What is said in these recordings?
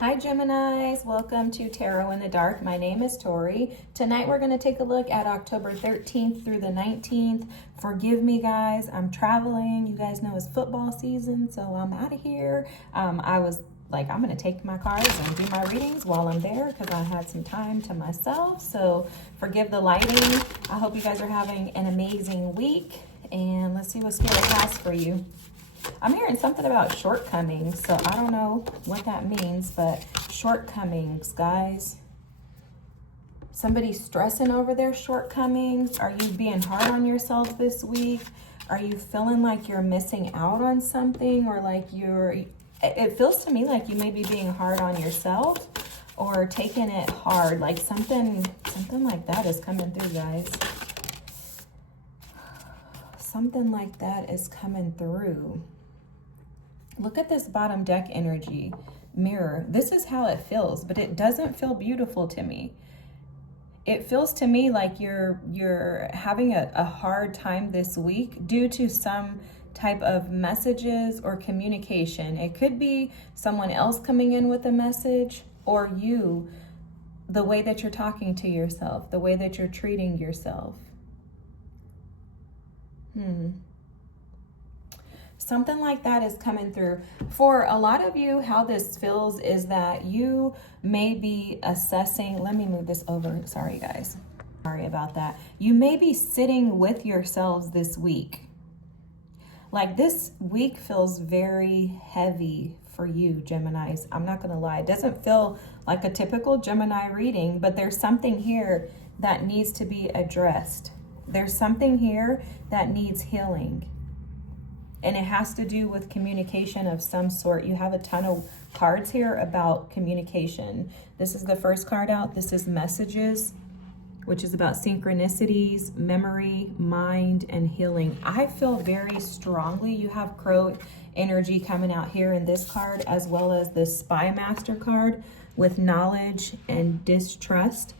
Hi Geminis, welcome to Tarot in the Dark. My name is Tori. Tonight we're going to take a look at October 13th through the 19th. Forgive me guys, I'm traveling. You guys know it's football season, so I'm out of here. I was like, I'm going to take my cards and do my readings while I'm there because I had some time to myself. So forgive the lighting. I hope you guys are having an amazing week, and let's see what Spirit has for you. I'm hearing something about shortcomings, so I don't know what that means, but shortcomings, guys. Somebody's stressing over their shortcomings. Are you being hard on yourself this week? Are you feeling like you're missing out on something, or like it feels to me like you may be being hard on yourself or taking it hard, like something like that is coming through, guys. Something like that is coming through. Look at this bottom deck energy mirror. This is how it feels, but it doesn't feel beautiful to me. It feels to me like you're having a hard time this week due to some type of messages or communication. It could be someone else coming in with a message, or you, the way that you're talking to yourself, the way that you're treating yourself. Something like that is coming through. For a lot of you, how this feels is that you may be assessing, let me move this over, sorry guys, sorry about that. You may be sitting with yourselves this week. Like this week feels very heavy for you, Geminis. I'm not gonna lie, it doesn't feel like a typical Gemini reading, but there's something here that needs to be addressed. There's something here that needs healing, and it has to do with communication of some sort. You have a ton of cards here about communication. This is the first card out. This is messages, which is about synchronicities, memory, mind, and healing. I feel very strongly you have crow energy coming out here in this card, as well as this spy master card with knowledge and distrust.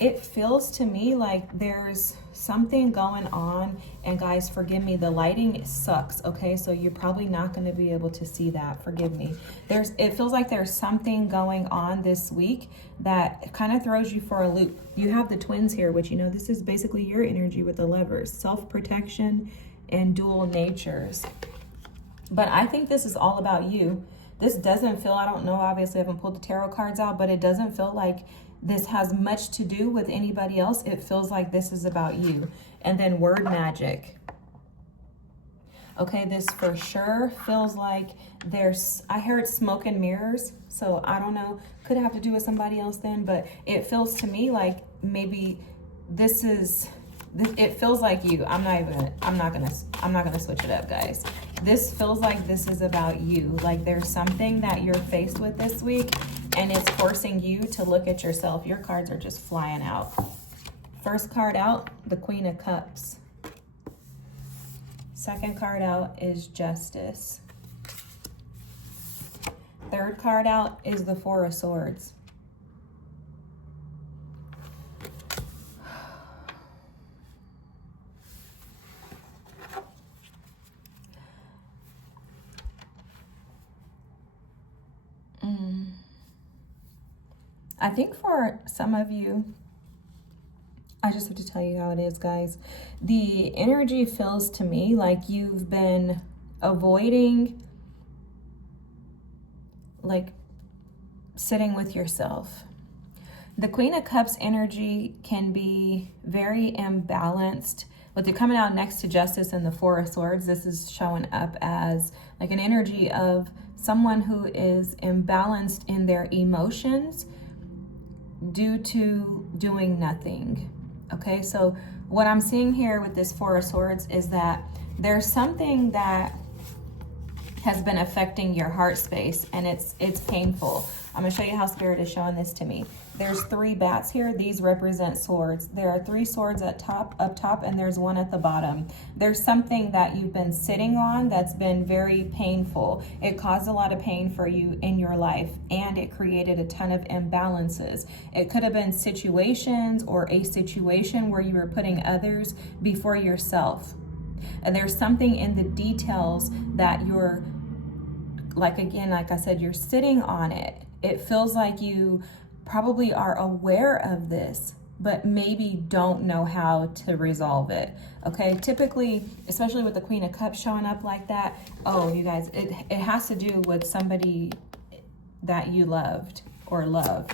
It feels to me like there's something going on, and guys, forgive me, the lighting sucks, okay? So you're probably not going to be able to see that, forgive me. It feels like there's something going on this week that kind of throws you for a loop. You have the twins here, which, you know, this is basically your energy with the lovers, self-protection and dual natures. But I think this is all about you. This doesn't feel, I don't know, obviously I haven't pulled the tarot cards out, but it doesn't feel like this has much to do with anybody else. It feels like this is about you. And then word magic. Okay, this for sure feels like I heard smoke and mirrors. So I don't know, could have to do with somebody else then, but it feels to me like maybe it feels like you. I'm not gonna switch it up, guys. This feels like this is about you. Like there's something that you're faced with this week, and it's forcing you to look at yourself. Your cards are just flying out. First card out, the Queen of Cups. Second card out is Justice. Third card out is the Four of Swords. I think for some of you, I just have to tell you how it is, guys. The energy feels to me like you've been avoiding, like, sitting with yourself. The Queen of Cups energy can be very imbalanced. With it coming out next to Justice and the Four of Swords, this is showing up as like an energy of someone who is imbalanced in their emotions due to doing nothing. Okay, so what I'm seeing here with this Four of Swords is that there's something that has been affecting your heart space, and it's painful. I'm gonna show you how Spirit is showing this to me. There's 3 bats here. These represent swords. There are 3 swords up top, and there's 1 at the bottom. There's something that you've been sitting on that's been very painful. It caused a lot of pain for you in your life, and it created a ton of imbalances. It could have been situations or a situation where you were putting others before yourself. And there's something in the details that you're, like, again, like I said, you're sitting on it. It feels like you probably are aware of this, but maybe don't know how to resolve it. Okay, typically, especially with the Queen of Cups showing up like that, oh, you guys, it has to do with somebody that you loved or love.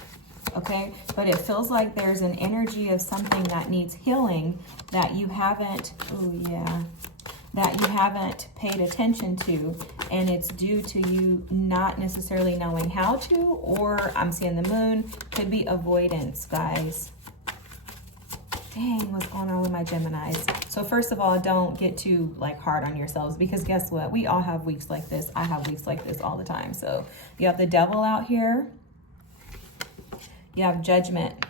Okay, but it feels like there's an energy of something that needs healing that you haven't, oh yeah, that you haven't paid attention to, and it's due to you not necessarily knowing how to, or I'm seeing the moon, could be avoidance, guys. Dang, what's going on with my Geminis? So first of all, don't get too like hard on yourselves, because guess what? We all have weeks like this. I have weeks like this all the time. So you have the Devil out here. You have Judgment.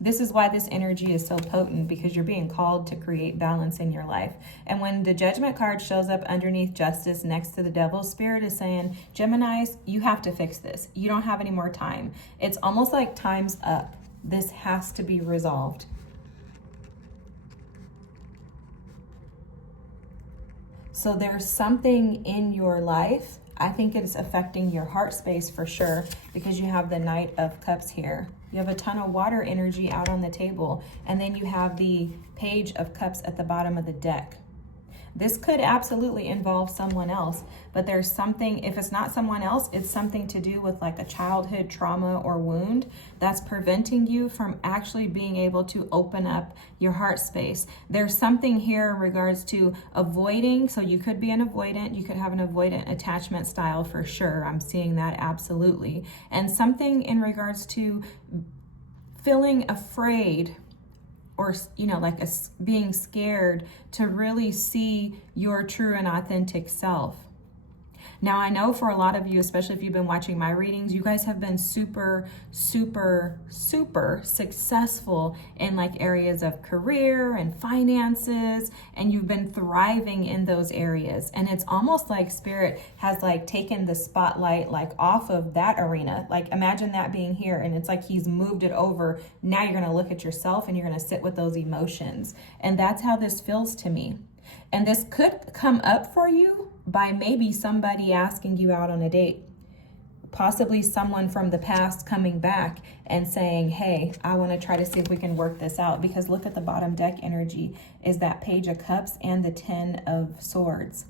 This is why this energy is so potent, because you're being called to create balance in your life. And when the Judgment card shows up underneath Justice next to the Devil, Spirit is saying, Geminis, you have to fix this. You don't have any more time. It's almost like time's up. This has to be resolved. So there's something in your life. I think it's affecting your heart space for sure, because you have the Knight of Cups here. You have a ton of water energy out on the table, and then you have the Page of Cups at the bottom of the deck. This could absolutely involve someone else, but there's something, if it's not someone else, it's something to do with like a childhood trauma or wound that's preventing you from actually being able to open up your heart space. There's something here in regards to avoiding, so you could be an avoidant, you could have an avoidant attachment style for sure. I'm seeing that absolutely. And something in regards to feeling afraid, or, you know, like being scared to really see your true and authentic self. Now, I know for a lot of you, especially if you've been watching my readings, you guys have been super, super, super successful in like areas of career and finances, and you've been thriving in those areas. And it's almost like Spirit has like taken the spotlight like off of that arena. Like imagine that being here, and it's like he's moved it over. Now you're going to look at yourself and you're going to sit with those emotions. And that's how this feels to me. And this could come up for you by maybe somebody asking you out on a date. Possibly someone from the past coming back and saying, hey, I want to try to see if we can work this out. Because look at the bottom deck energy is that Page of Cups and the 10 of Swords.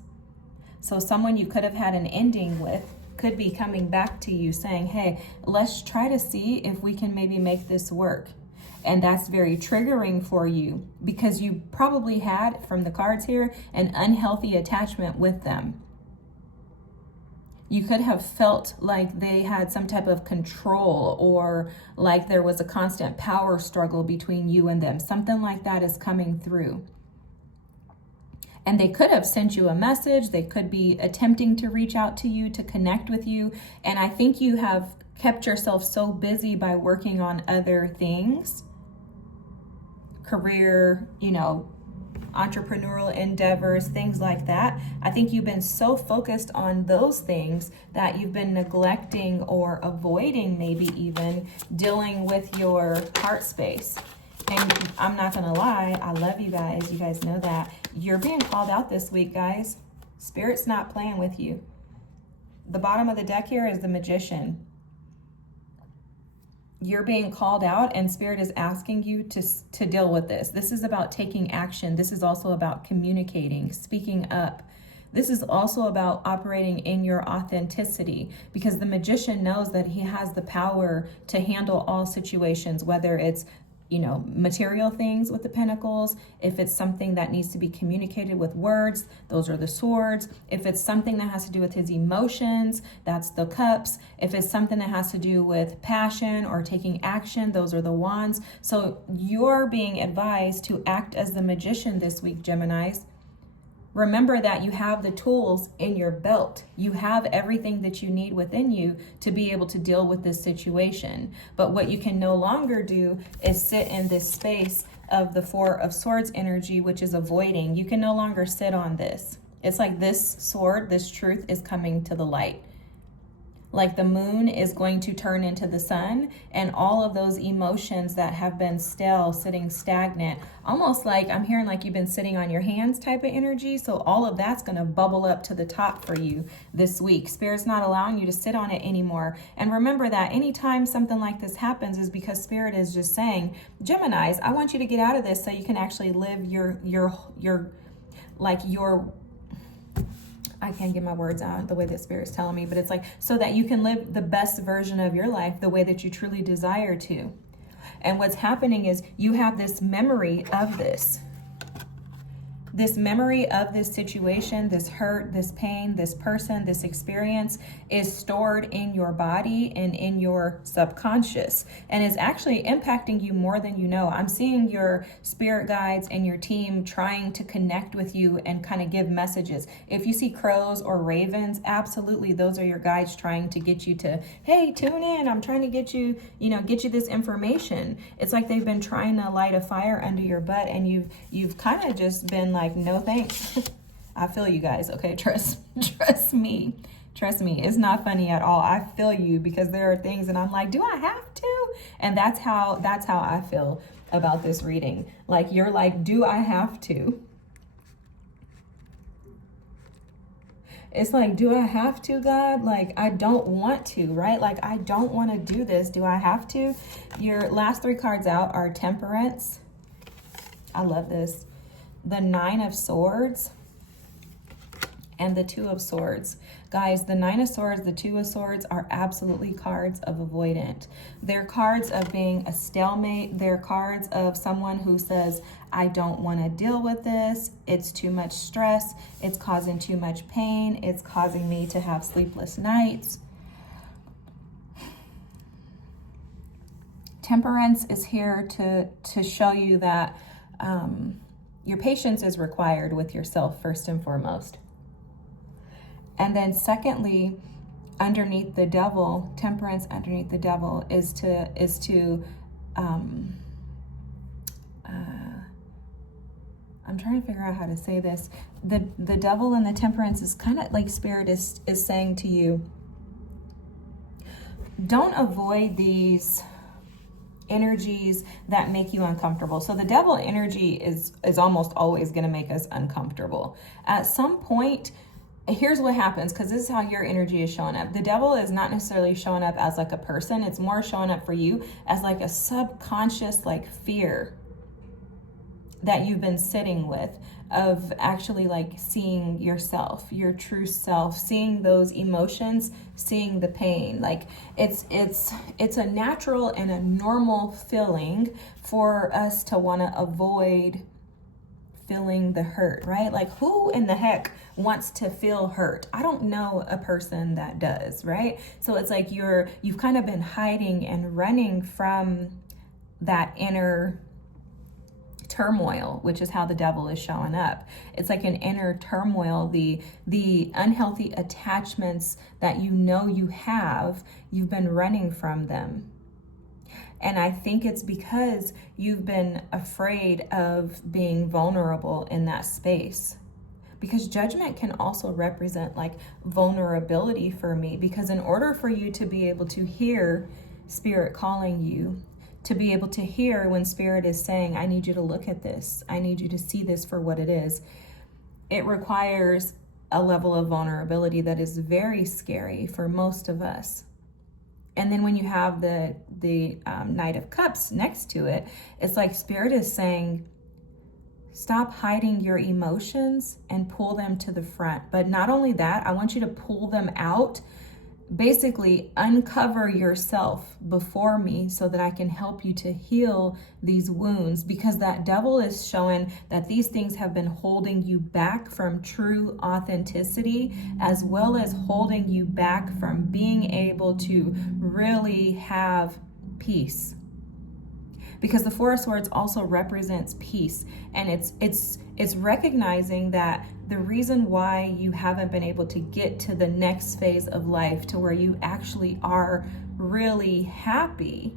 So someone you could have had an ending with could be coming back to you saying, hey, let's try to see if we can maybe make this work. And that's very triggering for you, because you probably had, from the cards here, an unhealthy attachment with them. You could have felt like they had some type of control, or like there was a constant power struggle between you and them. Something like that is coming through. And they could have sent you a message. They could be attempting to reach out to you, to connect with you. And I think you have kept yourself so busy by working on other things, career, you know, entrepreneurial endeavors, things like that. I think you've been so focused on those things that you've been neglecting or avoiding, maybe even dealing with your heart space. And I'm not gonna lie, I love you guys. You guys know that. You're being called out this week, guys. Spirit's not playing with you. The bottom of the deck here is the Magician. You're being called out, and Spirit is asking you to deal with this. This is about taking action. This is also about communicating, speaking up. This is also about operating in your authenticity, because the Magician knows that he has the power to handle all situations, whether it's, you know, material things with the Pentacles. If it's something that needs to be communicated with words, those are the Swords. If it's something that has to do with his emotions, that's the Cups. If it's something that has to do with passion or taking action, those are the Wands. So you're being advised to act as the Magician this week, Geminis. Remember that you have the tools in your belt. You have everything that you need within you to be able to deal with this situation. But what you can no longer do is sit in this space of the Four of Swords energy, which is avoiding. You can no longer sit on this. It's like this sword, this truth is coming to the light. Like the moon is going to turn into the sun, and all of those emotions that have been still, sitting stagnant, almost like I'm hearing like you've been sitting on your hands type of energy. So all of that's going to bubble up to the top for you this week. Spirit's not allowing you to sit on it anymore. And remember that anytime something like this happens is because Spirit is just saying, Geminis, I want you to get out of this so you can actually live your I can't get my words out the way that Spirit's telling me, but it's like so that you can live the best version of your life the way that you truly desire to. And what's happening is you have this memory of this memory of this situation, this hurt, this pain, this person, this experience is stored in your body and in your subconscious, and is actually impacting you more than you know. I'm seeing your spirit guides and your team trying to connect with you and kind of give messages. If you see crows or ravens, absolutely, those are your guides trying to get you to, hey, tune in. I'm trying to get you, get you this information. It's like they've been trying to light a fire under your butt, and you've kind of just been like, no thanks. I feel you guys. Okay, trust me. It's not funny at all. I feel you, because there are things and I'm like, do I have to? And that's how I feel about this reading. Like, you're like, do I have to? It's like, do I have to, God? Like, I don't want to, right? Like, I don't want to do this. Do I have to? Your last 3 cards out are Temperance. I love this. The 9 of Swords and the 2 of Swords. Guys, the 9 of Swords, the 2 of Swords are absolutely cards of avoidant. They're cards of being a stalemate. They're cards of someone who says, I don't want to deal with this. It's too much stress. It's causing too much pain. It's causing me to have sleepless nights. Temperance is here to show you that your patience is required with yourself, first and foremost. And then secondly, underneath the Devil, Temperance underneath the Devil is to I'm trying to figure out how to say this. The Devil and the Temperance is kind of like Spirit is saying to you, don't avoid these energies that make you uncomfortable. So the devil energy is almost always going to make us uncomfortable. At some point, here's what happens, because this is how your energy is showing up. The devil is not necessarily showing up as like a person. It's more showing up for you as like a subconscious like fear that you've been sitting with, of actually like seeing yourself, your true self, seeing those emotions, seeing the pain. Like it's a natural and a normal feeling for us to want to avoid feeling the hurt, right? Like, who in the heck wants to feel hurt? I don't know a person that does, right? So it's like you've kind of been hiding and running from that inner turmoil, which is how the devil is showing up. It's like an inner turmoil, the unhealthy attachments that you have, you've been running from them. And I think it's because you've been afraid of being vulnerable in that space. Because judgment can also represent like vulnerability for me, because in order for you to be able to hear Spirit calling you, to be able to hear when Spirit is saying, I need you to look at this, I need you to see this for what it is, it requires a level of vulnerability that is very scary for most of us. And then when you have the Knight of Cups next to it, it's like Spirit is saying, stop hiding your emotions and pull them to the front. But not only that, I want you to pull them out. Basically, uncover yourself before me so that I can help you to heal these wounds, because that devil is showing that these things have been holding you back from true authenticity, as well as holding you back from being able to really have peace. Because the Four of Swords also represents peace, and it's recognizing that the reason why you haven't been able to get to the next phase of life to where you actually are really happy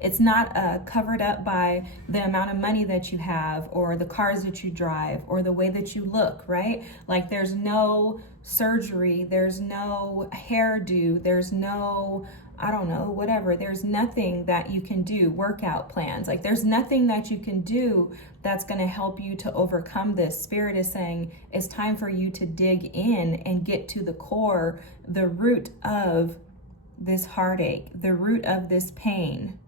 It's not covered up by the amount of money that you have or the cars that you drive or the way that you look, right? Like there's no surgery, there's no hairdo, there's no, I don't know, whatever. There's nothing that you can do, workout plans. Like there's nothing that you can do that's going to help you to overcome this. Spirit is saying it's time for you to dig in and get to the core, the root of this heartache, the root of this pain.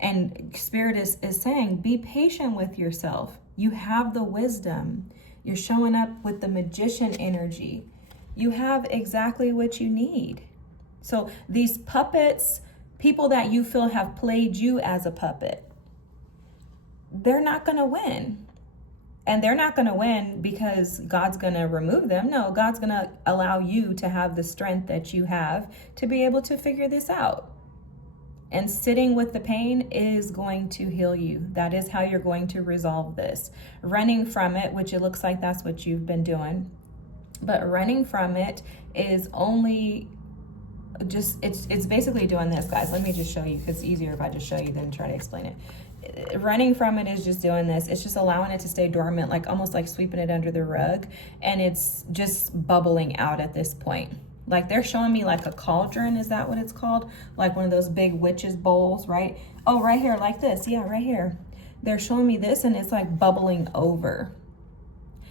And Spirit is saying, be patient with yourself. You have the wisdom. You're showing up with the magician energy. You have exactly what you need. So these puppets, people that you feel have played you as a puppet, they're not going to win. And they're not going to win because God's going to remove them. No, God's going to allow you to have the strength that you have to be able to figure this out. And sitting with the pain is going to heal you. That is how you're going to resolve this. Running from it, which it looks like that's what you've been doing, but running from it is only just, it's basically doing this, guys. Let me just show you, because it's easier if I just show you than try to explain it. Running from it is just doing this. It's just allowing it to stay dormant, like almost like sweeping it under the rug. And it's just bubbling out at this point. Like they're showing me like a cauldron. Is that what it's called? Like one of those big witches bowls, right? Oh, right here, like this. Yeah, right here. They're showing me this and it's like bubbling over.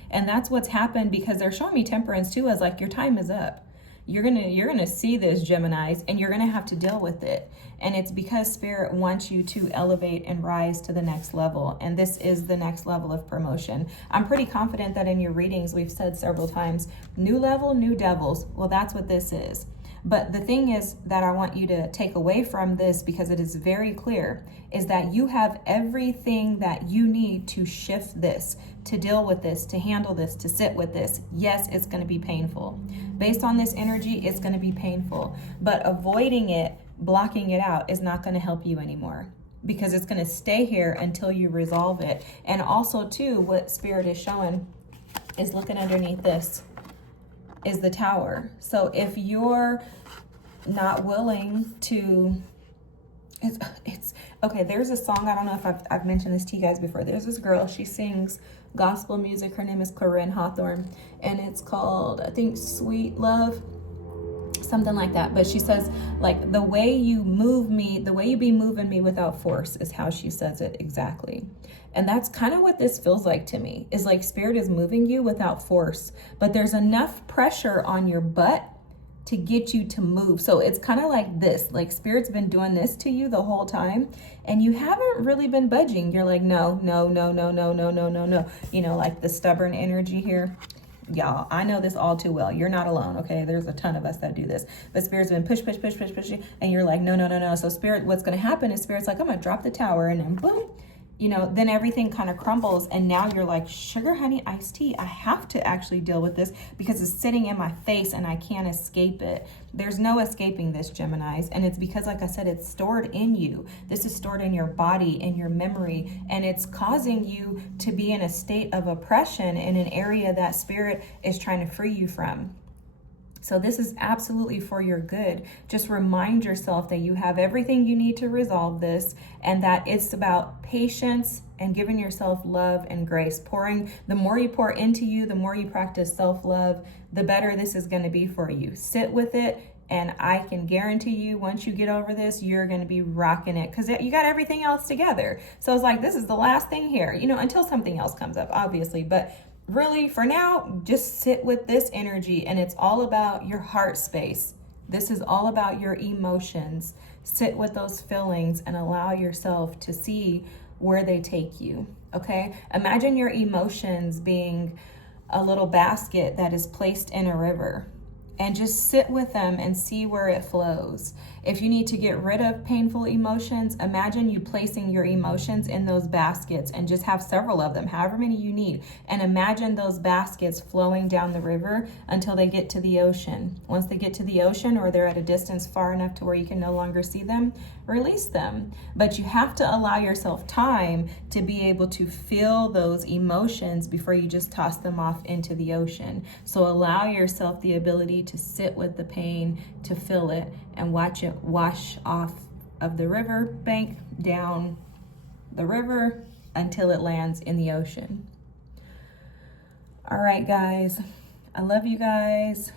And that's what's happened, because they're showing me temperance too, as like your time is up. You're gonna see this, Geminis, and you're gonna have to deal with it. And it's because Spirit wants you to elevate and rise to the next level. And this is the next level of promotion. I'm pretty confident that in your readings, we've said several times, new level, new devils. Well, that's what this is. But the thing is that I want you to take away from this, because it is very clear, is that you have everything that you need to shift this, to deal with this, to handle this, to sit with this. Yes, it's going to be painful. Based on this energy, it's going to be painful. But avoiding it, blocking it out, is not going to help you anymore, because it's going to stay here until you resolve it. And also, too, what Spirit is showing is looking underneath this is the Tower. So if you're not willing to, it's okay. There's a song, I don't know if I've mentioned this to you guys before. There's this girl, she sings gospel music. Her name is Corinne Hawthorne, and it's called, I think, Sweet Love, something like that. But she says, like, the way you move me, the way you be moving me without force, is how she says it exactly. And that's kind of what this feels like to me, is like Spirit is moving you without force, but there's enough pressure on your butt to get you to move. So it's kind of like this, like Spirit's been doing this to you the whole time, and you haven't really been budging. You're like, no, no, no, no, no, no, no, no, no. You know, like the stubborn energy here. Y'all, I know this all too well. You're not alone, okay? There's a ton of us that do this. But Spirit's been pushing, and you're like, no, no, no, no. So Spirit, what's going to happen is Spirit's like, I'm going to drop the tower, and then boom, you know, then everything kind of crumbles, and now you're like, sugar, honey, iced tea. I have to actually deal with this because it's sitting in my face and I can't escape it. There's no escaping this, Geminis, and it's because, like I said, it's stored in you. This is stored in your body, in your memory, and it's causing you to be in a state of oppression in an area that Spirit is trying to free you from. So this is absolutely for your good. Just remind yourself that you have everything you need to resolve this, and that it's about patience and giving yourself love and grace. The more you pour into you, the more you practice self-love, the better this is going to be for you. Sit with it, and I can guarantee you, once you get over this, you're going to be rocking it, because you got everything else together. So it's like, this is the last thing here, you know, until something else comes up, obviously. But really, for now, just sit with this energy, and it's all about your heart space. This is all about your emotions. Sit with those feelings and allow yourself to see where they take you, okay? Imagine your emotions being a little basket that is placed in a river, and just sit with them and see where it flows. If you need to get rid of painful emotions, imagine you placing your emotions in those baskets, and just have several of them, however many you need. And imagine those baskets flowing down the river until they get to the ocean. Once they get to the ocean, or they're at a distance far enough to where you can no longer see them, release them. But you have to allow yourself time to be able to feel those emotions before you just toss them off into the ocean. So allow yourself the ability to sit with the pain, to feel it, and watch it wash off of the river bank down the river until it lands in the ocean. All right, guys. I love you guys.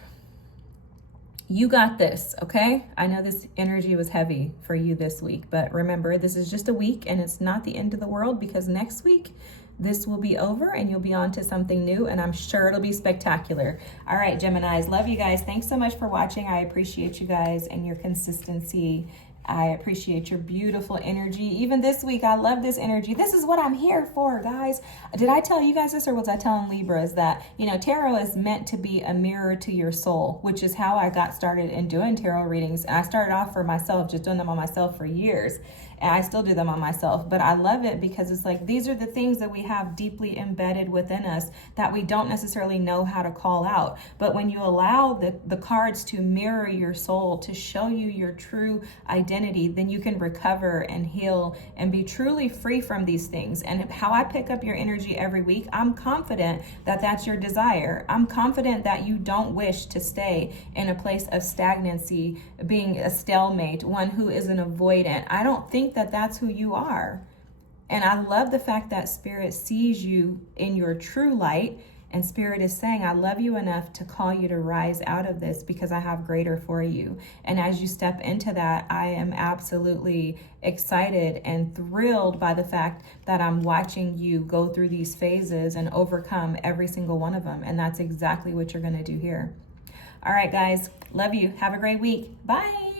You got this, okay? I know this energy was heavy for you this week, but remember, this is just a week and it's not the end of the world, because next week this will be over and you'll be on to something new, and I'm sure it'll be spectacular. All right, Geminis, love you guys. Thanks so much for watching. I appreciate you guys and your consistency. I appreciate your beautiful energy. Even this week, I love this energy. This is what I'm here for, guys. Did I tell you guys this, or was I telling Libras that, you know, tarot is meant to be a mirror to your soul, which is how I got started in doing tarot readings. And I started off for myself, just doing them on myself for years. And I still do them on myself, but I love it because it's like, these are the things that we have deeply embedded within us that we don't necessarily know how to call out. But when you allow the cards to mirror your soul, to show you your true identity, then you can recover and heal and be truly free from these things. And how I pick up your energy every week, I'm confident that that's your desire. I'm confident that you don't wish to stay in a place of stagnancy, being a stalemate, one who is an avoidant. I don't think that that's who you are. And I love the fact that Spirit sees you in your true light, and Spirit is saying, I love you enough to call you to rise out of this because I have greater for you. And as you step into that, I am absolutely excited and thrilled by the fact that I'm watching you go through these phases and overcome every single one of them. And that's exactly what you're going to do here. All right, guys, love you. Have a great week. Bye.